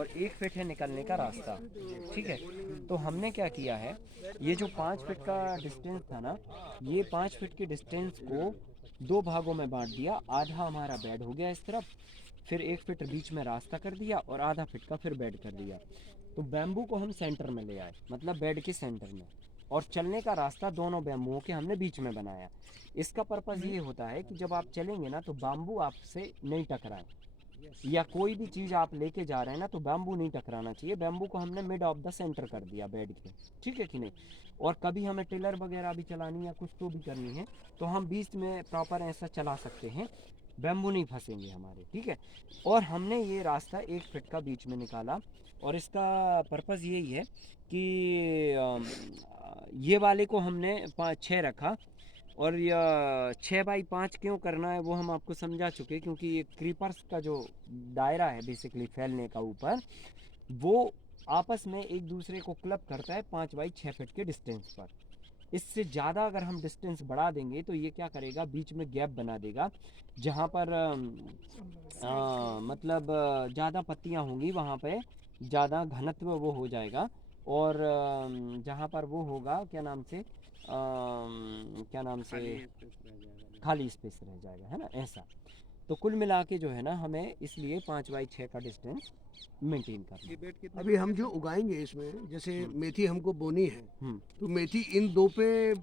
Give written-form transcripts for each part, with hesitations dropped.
और 1 फीट है निकलने का रास्ता। ठीक है, तो हमने क्या किया है, ये जो 5 फीट का डिस्टेंस था ना, ये 5 फीट के डिस्टेंस को 2 भागों में बांट दिया। आधा हमारा बेड हो गया इस तरफ, फिर 1 फीट बीच में रास्ता कर दिया और आधा फीट का फिर बेड कर दिया। तो बैम्बू को हम सेंटर में ले आए, मतलब बेड के सेंटर में, और चलने का रास्ता दोनों बैम्बुओं के हमने बीच में बनाया। इसका पर्पज़ ये होता है कि जब आप चलेंगे ना तो बैम्बू आपसे नहीं टकराए, या कोई भी चीज़ आप लेके जा रहे हैं ना तो बैम्बू नहीं टकराना चाहिए। बैम्बू को हमने मिड ऑफ द सेंटर कर दिया बेड के, ठीक है कि नहीं। और कभी हमें टिलर वगैरह भी चलानी या कुछ तो भी करनी है तो हम बीच में प्रॉपर ऐसा चला सकते हैं, बैम्बू नहीं फंसेंगे हमारे, ठीक है। और हमने ये रास्ता 1 फीट का बीच में निकाला, और इसका पर्पज़ यही है कि ये वाले को हमने 5-6 रखा। और यह 6x5 क्यों करना है वो हम आपको समझा चुके, क्योंकि ये क्रीपर्स का जो दायरा है बेसिकली फैलने का ऊपर, वो आपस में एक दूसरे को क्लब करता है 5x6 फीट के डिस्टेंस पर। इससे ज़्यादा अगर हम डिस्टेंस बढ़ा देंगे तो ये क्या करेगा, बीच में गैप बना देगा, जहाँ पर मतलब ज़्यादा पत्तियाँ होंगी वहाँ पे ज़्यादा घनत्व वो हो जाएगा। और जहाँ पर वो होगा क्या नाम से, क्या नाम से, खाली स्पेस रह जाएगा, है ना, ऐसा। तो कुल मिला के जो है ना, हमें इसलिए 5x6 का डिस्टेंस मेंटेन करना है। अभी हम जो उगाएंगे इसमें, जैसे मेथी हमको बोनी है, हम्म। तो मेथी इन 2 पे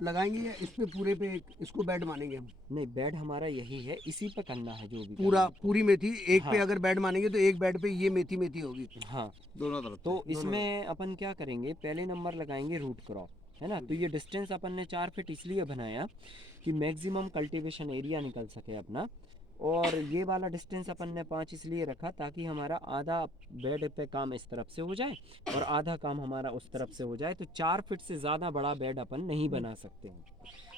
लगाएंगे या इस पे पूरे पे इसको बेड मानेंगे हम? नहीं, बेड हमारा यही है, इसी पे करना है जो भी करना पूरा है आपको। पूरी मेथी एक पे हाँ अगर बेड मानेंगे तो एक बेड पे ये मेथी मेथी होगी हाँ। दोनों तरफ तो से, दोनों तरफ। इसमें अपन क्या करेंगे, पहले नंबर लगाएंगे रूट क्रॉप, है ना। तो ये डिस्टेंस अपन ने 4 फीट इसलिए बनाया कि मैक्सिमम कल्टीवेशन एरिया निकल सके अपना। और ये वाला डिस्टेंस अपन ने 5 इसलिए रखा ताकि हमारा आधा बेड पे काम इस तरफ से हो जाए और आधा काम हमारा उस तरफ से हो जाए। तो 4 फीट से ज़्यादा बड़ा बेड अपन नहीं बना सकते हैं,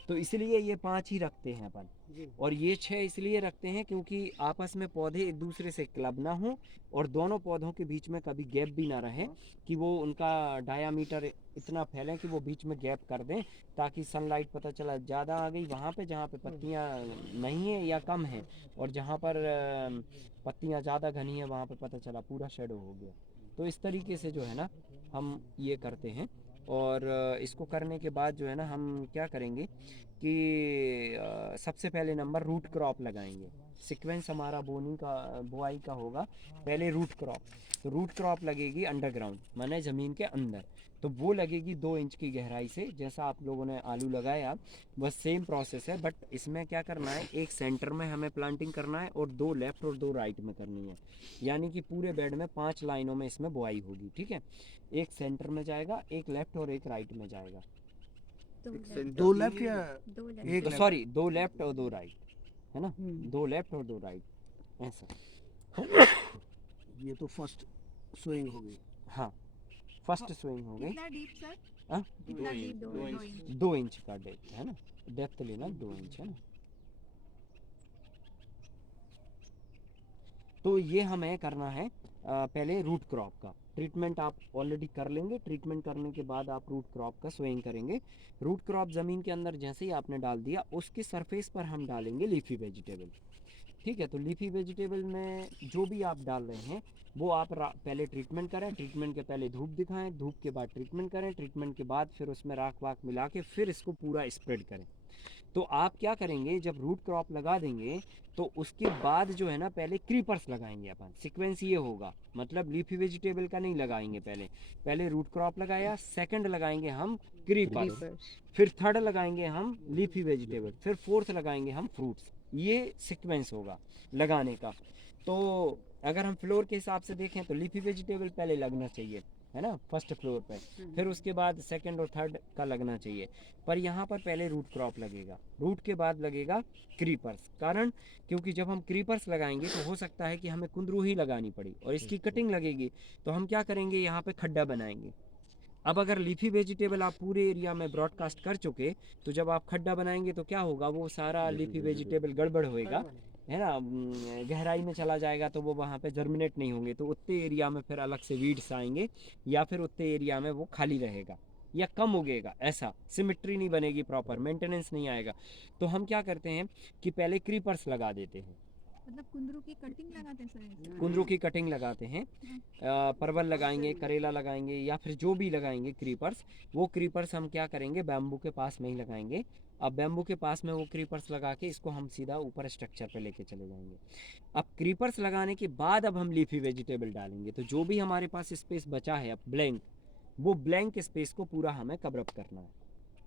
तो इसलिए ये 5 ही रखते हैं अपन। और ये 6 इसलिए रखते हैं क्योंकि आपस में पौधे एक दूसरे से क्लब ना हो, और दोनों पौधों के बीच में कभी गैप भी ना रहे, कि वो उनका डायामीटर इतना फैले कि वो बीच में गैप कर दें, ताकि सनलाइट पता चला ज़्यादा आ गई वहाँ पे जहाँ पे पत्तियाँ नहीं है या कम है, और जहाँ पर पत्तियाँ ज़्यादा घनी है वहाँ पे पता चला पूरा शेडो हो गया। तो इस तरीके से जो है ना हम ये करते हैं। और इसको करने के बाद जो है ना हम क्या करेंगे कि सबसे पहले नंबर रूट क्रॉप लगाएंगे। सीक्वेंस हमारा बुआई का होगा, पहले रूट क्रॉप। तो रूट क्रॉप लगेगी अंडरग्राउंड, माने ज़मीन के अंदर। तो वो लगेगी 2 इंच की गहराई से, जैसा आप लोगों ने आलू लगाया, बस सेम प्रोसेस है। बट इसमें क्या करना है, एक सेंटर में हमें प्लांटिंग करना है और 2 लेफ्ट और 2 राइट में करनी है। यानी कि पूरे बेड में 5 लाइनों में इसमें बुआई होगी, ठीक है। एक सेंटर में जाएगा, एक लेफ्ट और एक राइट में जाएगा। दो लेफ्ट या एक तो लेफ्ट? सॉरी, 2 लेफ्ट और 2 राइट, है ना, 2 लेफ्ट और 2 राइट, ऐसा। ये तो फर्स्ट स्विंग हो गई। हाँ, फर्स्ट स्विंग हो गई। कितना डीप सर? हाँ, कितना डीप? 2 इंच। 2 इंच का डेप्थ है ना, डेप्थ लेना 2 इंच, है ना। तो ये हमें करना है पहले रूट क्रॉप का ट्रीटमेंट आप ऑलरेडी कर लेंगे। ट्रीटमेंट करने के बाद आप रूट क्रॉप का सोइंग करेंगे। रूट क्रॉप ज़मीन के अंदर जैसे ही आपने डाल दिया, उसके सरफेस पर हम डालेंगे लीफी वेजिटेबल, ठीक है। तो लीफी वेजिटेबल में जो भी आप डाल रहे हैं वो आप पहले ट्रीटमेंट करें, ट्रीटमेंट के पहले धूप दिखाएं, धूप के बाद ट्रीटमेंट करें, ट्रीटमेंट के बाद फिर उसमें राख वाख मिला के फिर इसको पूरा स्प्रेड करें। तो आप क्या करेंगे, जब रूट क्रॉप लगा देंगे तो उसके बाद जो है ना पहले क्रीपर्स लगाएंगे अपन। सीक्वेंस ये होगा, मतलब लीफी वेजिटेबल का नहीं लगाएंगे, पहले पहले रूट क्रॉप लगाया, सेकंड लगाएंगे हम क्रीपर्स, फिर थर्ड लगाएंगे हम लीफी वेजिटेबल, फिर फोर्थ लगाएंगे हम फ्रूट्स। ये सीक्वेंस होगा लगाने का। तो अगर हम फ्लोर के हिसाब से देखें तो लीफी वेजिटेबल पहले लगना चाहिए, है ना, फर्स्ट फ्लोर पे, फिर उसके बाद सेकंड और थर्ड का लगना चाहिए। पर यहाँ पर पहले रूट क्रॉप लगेगा, रूट के बाद लगेगा क्रीपर्स। कारण क्योंकि जब हम क्रीपर्स लगाएंगे तो हो सकता है कि हमें कुंदरू ही लगानी पड़ी और इसकी कटिंग लगेगी। तो हम क्या करेंगे, यहाँ पे खड्डा बनाएंगे। अब अगर लीफी वेजिटेबल आप पूरे एरिया में ब्रॉडकास्ट कर चुके, तो जब आप खड्डा बनाएंगे तो क्या होगा, वो सारा लीफी वेजिटेबल गड़बड़ होएगा, है ना, गहराई में चला जाएगा तो वो वहाँ पे जर्मिनेट नहीं होंगे। तो उतने एरिया में फिर अलग से वीड्स आएंगे, या फिर उतने एरिया में वो खाली रहेगा या कम उगेगा, ऐसा सिमिट्री नहीं बनेगी, प्रॉपर मेंटेनेंस नहीं आएगा। तो हम क्या करते हैं कि पहले क्रीपर्स लगा देते हैं, मतलब कुंदरू की कटिंग लगाते हैं सर ऐसे? कुंदरू की कटिंग लगाते हैं, परवल लगाएंगे, करेला लगाएंगे, या फिर जो भी लगाएंगे क्रीपर्स, वो क्रीपर्स हम क्या करेंगे, बैम्बू के पास में ही लगाएंगे। अब बैम्बू के पास में वो क्रीपर्स लगा के इसको हम सीधा ऊपर स्ट्रक्चर पे लेके चले जाएंगे। अब क्रीपर्स लगाने के बाद अब हम लीफी वेजिटेबल डालेंगे, तो जो भी हमारे पास स्पेस बचा है अब ब्लैंक, वो ब्लैंक स्पेस को पूरा हमें कवर अप करना है,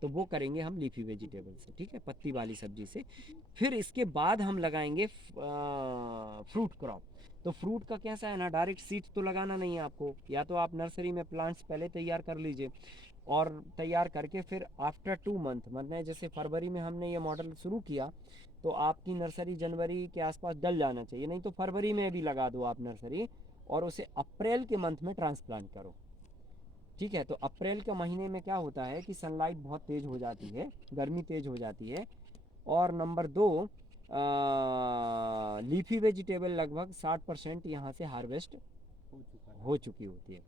तो वो करेंगे हम लीफी वेजिटेबल से, ठीक है, पत्ती वाली सब्जी से। फिर इसके बाद हम लगाएंगे फ्रूट क्रॉप। तो फ्रूट का कैसा है ना, डायरेक्ट सीड्स तो लगाना नहीं है आपको, या तो आप नर्सरी में प्लांट्स पहले तैयार कर लीजिए, और तैयार करके फिर आफ्टर 2 मंथ, मतलब जैसे फरवरी में हमने ये मॉडल शुरू किया, तो आपकी नर्सरी जनवरी के आसपास डल जाना चाहिए, नहीं तो फरवरी में भी लगा दो आप नर्सरी, और उसे अप्रैल के मंथ में ट्रांसप्लांट करो, ठीक है। तो अप्रैल के महीने में क्या होता है कि सनलाइट बहुत तेज़ हो जाती है, गर्मी तेज़ हो जाती है, और नंबर 2, लीफी वेजिटेबल लगभग 60% यहाँ से हार्वेस्ट हो चुकी होती है।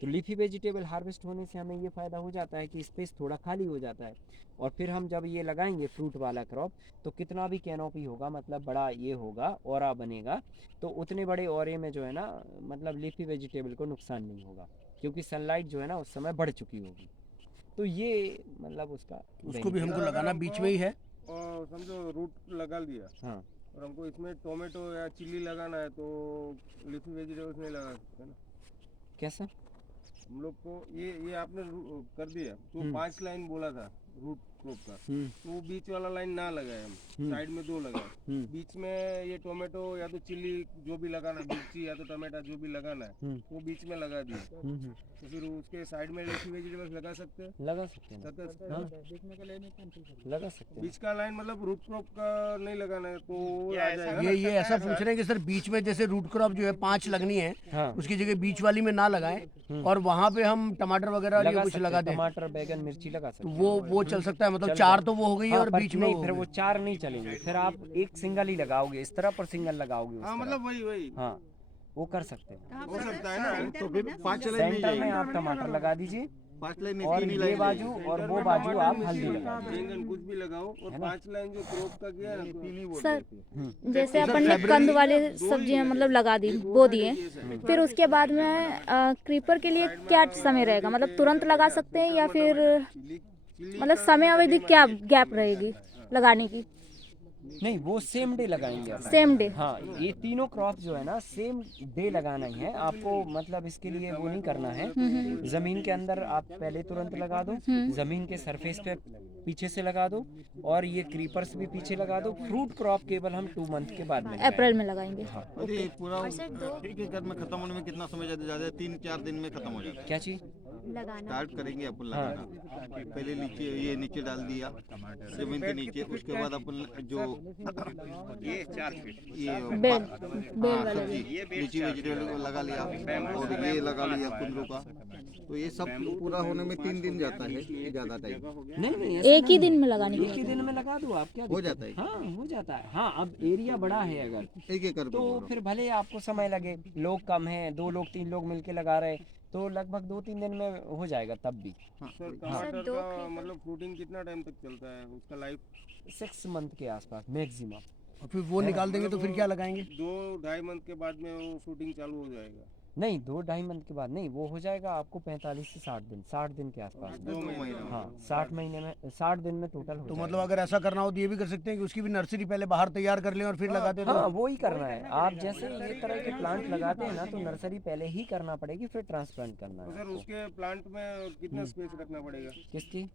तो लीफी वेजिटेबल हार्वेस्ट होने से हमें ये फ़ायदा हो जाता है कि स्पेस थोड़ा खाली हो जाता है, और फिर हम जब ये लगाएंगे फ्रूट वाला क्रॉप, तो कितना भी कैनोपी होगा, मतलब बड़ा ये होगा, ऑरा बनेगा, तो उतने बड़े ऑरे में जो है ना, मतलब लीफी वेजिटेबल को नुकसान नहीं होगा, क्योंकि सनलाइट जो है ना उस समय बढ़ चुकी होगी। तो ये मतलब उसका उसको भी benefit हमको है। लगाना बीच में ही है। और समझो रूट लगा लिया, हाँ, और हमको इसमें टोमेटो या चिल्ली लगाना है, तो लीफी वेजिटेबल्स नहीं लगा सकते ना कैसा? हम लोग को। ये आपने कर दिया, तो हम्म। 5 लाइन बोला था रूट क्रॉप का, हम्म तो वो बीच वाला लाइन ना लगाए हम, साइड में 2 लगाए। हम्म बीच में ये टोमेटो या तो चिल्ली जो भी लगाना है, मिर्ची या तो टमाटर जो भी लगाना है, हम्म वो बीच में लगा दिए, हम्म, तो फिर उसके साइड में लीफी वेजिटेबल्स लगा सकते हैं। लगा सकते हैं ना। सकते हाँ, हैं। लगा सकते हैं। बीच का लाइन मतलब रूट क्रॉप का नहीं लगाना है, तो वो आ जाएगा ना। ये ऐसा पूछ रहे हैं कि सर बीच में जैसे रूट क्रॉप जो है 5 लगनी है, हाँ, उसकी जगह बीच वाली में ना लगाएं, और वहाँ पे हम टमाटर वगैरह और ये कुछ सकते लगा हैं, दें, टमाटर बैगन मिर्ची लगा सकते तो हैं। वो चल सकता है। मतलब चल 4 जाएगा। तो वो हो गई हाँ, और पर बीच में नहीं, वो फिर हो वो गई। 4 नहीं चलेंगे, फिर आप एक सिंगल ही लगाओगे, इस तरफ और सिंगल लगाओगे उस हाँ तरफ। मतलब वही हाँ, वो कर सकते हैं। कहाँ हो पर सकता है सर? ना। सेंटर तो में फिर ना? 5 लाइन नहीं सेंटर में जाएगी, आप टमाटर लगा दीजिए, 5 लाइन में और 3 ही ये लाइन बाजू जाएगी। और सेंटर वो में बाजू टमाटर, आप मिर्ची, हल्दी लगा दीजिए। बैंगन कुछ भी लगाओ, और है ना? 5 लाइन जो क्रॉप का किया है ना, तो 3 ही बोल सर, रहे थे। जैसे एक अपन ने फैब्रिक कंद वाले दो ही सब्जियां लगे। मतलब लगा दी, एक वो बो साइड, दिए, एक ये साइड। फिर उसके बाद में क्रीपर के लिए क्या समय रहेगा, मतलब तुरंत लगा सकते हैं या फिर मतलब समय अवधि क्या गैप रहेगी लगाने की? नहीं, वो सेम डे लगाएंगे आप। Same day? हाँ, ये तीनों क्रॉप जो है ना सेम डे लगाना ही है आपको, मतलब इसके लिए वो नहीं करना है। जमीन के अंदर आप पहले तुरंत लगा दो, जमीन के सरफेस पे पीछे से लगा दो, और ये क्रीपर्स भी पीछे लगा दो। फ्रूट क्रॉप केवल हम 2 मंथ के बाद में अप्रैल में लगाएंगे। हाँ, और ये पूरा एक एकड़ में खत्म होने में कितना समय ज़्यादा है? 3-4 दिन में खत्म हो जाता है। क्या चीज़? स्टार्ट करेंगे अपन लगाना, पहले नीचे ये नीचे डाल दिया जमीन के नीचे, उसके बाद अपन जो ये 4 फीट ये बेल हाँ, वाले सब्जी लीची वेजिटेबल को लगा लिया, और ये लगा लिया कुंदरू का, तो ये सब पूरा होने में 3 दिन जाता है, ज़्यादा टाइम नहीं, एक ही दिन में लगाने एक ही दिन में लगा दो आप, क्या हो दिक्कत जाता है। हाँ, हो जाता है। हाँ, अब एरिया बड़ा है अगर, 1 एकड़ पे तो बोल रहा हूँ। फिर भले आपको समय लगे, लोग कम हैं, 2 लोग 3 लोग मिलके लगा रहे, तो लगभग 2-3 दिन में हो जाएगा तब भी। सर टमाटर का मतलब फ्रूटिंग कितना टाइम तक चलता है, उसका लाइफ? 6 मंथ के आसपास मैक्सिमम। और फिर वो निकाल देंगे तो फिर क्या लगाएंगे? 2-2.5 मंथ के बाद में वो शूटिंग चालू हो जाएगा। नहीं, 2-2.5 मंथ के बाद नहीं, वो हो जाएगा आपको 45 से 60 दिन के आसपास। 2 महीने में। हाँ, 60 महीने में, 60 दिन में टोटल हो तो जाएगा। मतलब अगर ऐसा करना हो तो ये भी कर सकते हैं कि उसकी भी नर्सरी पहले बाहर तैयार कर लें और फिर लगा दें। हाँ, तो वो ही करना है। आप जैसे ये तरह के प्लांट लगाते हैं ना, तो नर्सरी पहले ही करना पड़ेगी, फिर ट्रांसप्लांट करना तो है सर आपको। उसके प्लांट में कितना स्पेस रखना पड़ेगा? किसकी?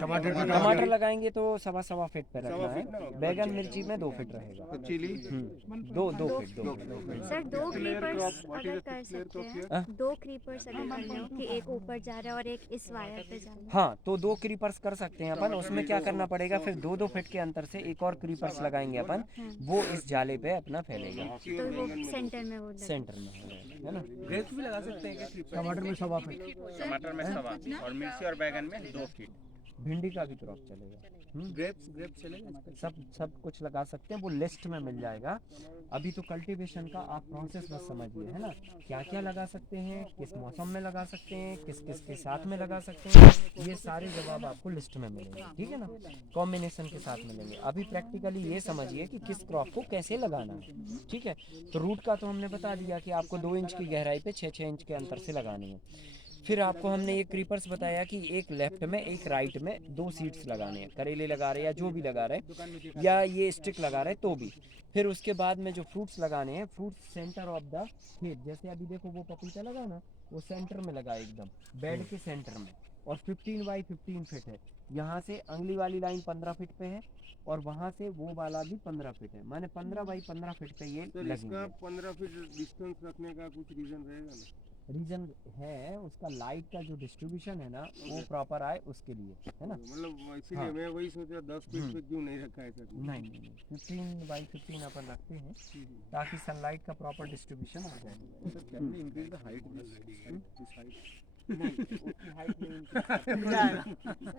टमाटर की टमाटर लगाएंगे तो 1.25 फीट पे रखना फीट ना? है। बैगन मिर्ची में 2 फीट रहेगा। तो चिली 2 फीट। सर 2 क्रीपर्स अगर कर सकते हैं, 2 क्रीपर्स अगर कर लो कि एक ऊपर जा रहा है और एक इस वायर पे जा रहा है, हाँ, तो 2 क्रीपर्स कर सकते हैं अपन। उसमें क्या करना पड़ेगा, फिर 2-2 फीट के अंतर से एक और क्रीपर्स लगाएंगे अपन, वो इस जाले पे अपना फैलेगा, तो वो सेंटर में वो लगे। सेंटर में हो जाएगा, है ना? ग्रेप्स भी लगा सकते हैं क्या? टमाटर में 1.25 फीट। टमाटर में 1.25 और मिर्ची और बैगन में 2 फीट। भिंडी का भी क्रॉप चलेगा। ग्रेप्स चलेगा। सब कुछ लगा सकते हैं, वो लिस्ट में मिल जाएगा। अभी तो कल्टीवेशन का आप प्रोसेस बस समझिए, है ना, क्या क्या लगा सकते हैं, किस मौसम में लगा सकते हैं, किस किस के साथ में लगा सकते हैं, ये सारे जवाब आपको लिस्ट में मिलेंगे, ठीक है ना, कॉम्बिनेशन के साथ मिलेंगे। अभी प्रैक्टिकली ये समझिए कि किस क्रॉप को कैसे लगाना है, ठीक है। तो रूट का तो हमने बता दिया कि आपको 2 इंच की गहराई पे 6-6 इंच के अंतर से लगानी है। फिर आपको हमने ये क्रीपर्स बताया कि एक लेफ्ट में एक राइट में 2 सीड्स लगाने हैं, करेले लगा रहे हैं या जो भी लगा रहे हैं, या ये स्टिक लगा रहे हैं तो भी। फिर उसके बाद में जो फ्रूट्स लगाने हैं, फ्रूट्स सेंटर ऑफ द खेत, जैसे अभी देखो वो पपीता लगा ना, वो सेंटर में लगा एकदम बेड के सेंटर में, और 15 बाई 15 फीट है। यहाँ से अगली वाली लाइन 15 फीट पे है, और वहाँ से वो वाला भी 15 फीट है, माने 15 बाई 15 फीट पे ये सर इसका लगेंगे। 15 फीट डिस्टेंस रखने का कुछ रीजन रहेगा ना? रीजन है उसका, लाइट का जो डिस्ट्रीब्यूशन है ना वो प्रॉपर आए उसके लिए, है ना। मतलब इसीलिए हाँ। मैं वही सोचा 10 फीट पे क्यों नहीं रखा है सर? नहीं, 15 बाई 15 अपन रखते हैं ताकि सनलाइट का प्रॉपर डिस्ट्रीब्यूशन हो जाए। इंक्रीज द हाइट नहीं, उसकी हाइट नहीं increase करते।